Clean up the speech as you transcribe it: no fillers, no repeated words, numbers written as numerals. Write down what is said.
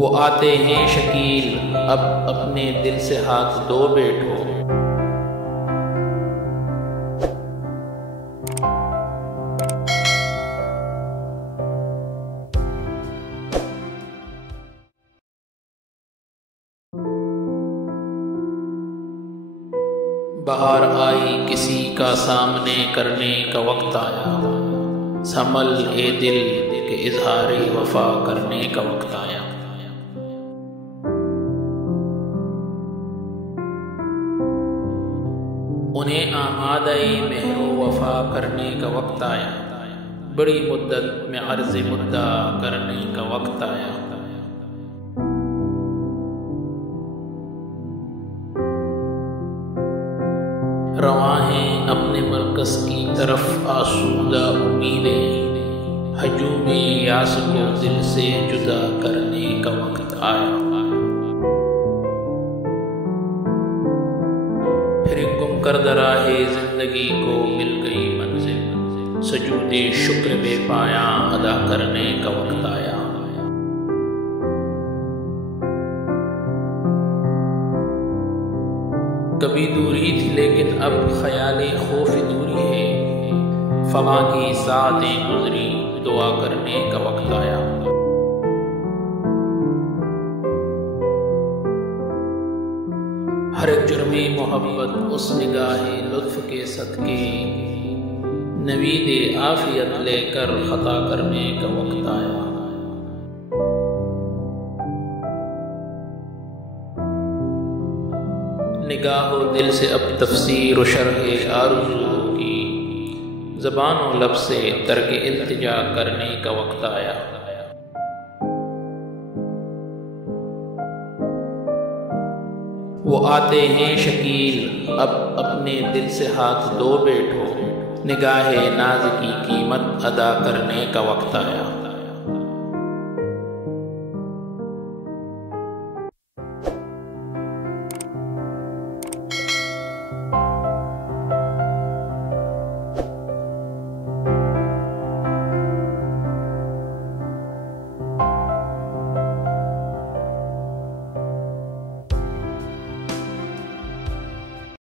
वो आते हैं शकील, अब अपने दिल से हाथ धो बैठो। बाहर आई किसी का सामने करने का वक्त आया, संभल ए दिल के इजहारे वफा करने का वक्त आया। उन्हें आमादे मेहरो वफा करने का वक्त आया, बड़ी मुद्दत में अर्ज़ मुद्दा करने का वक्त आया। रवां हैं अपने मरकज़ की तरफ आसूदा उम्मीदें, हजूम यास को दिल से जुदा करने का वक्त आया। फिर गुम कर दराहे जिंदगी को मिल गई मंजिल, सजूदे शुक्र बेपाया अदा करने का वक्त आया। कभी दूरी थी लेकिन अब ख्याले खौफ दूरी है, फमा की सातें गुजरी दुआ करने का वक्त आया। हर एक जुर्मे मोहब्बत उस निगाहे लुत्फ के सदके, नवीदे आफियत लेकर खता करने का वक्त आया। निगाहो दिल से अब तफसीर व शरह आरज़ू होगी, ज़बान व लब से तर्क इल्तिजा करने का वक्त आया। वो आते हैं शकील, अब अपने दिल से हाथ धो बैठो, निगाहे नाज की कीमत अदा करने का वक्त आया।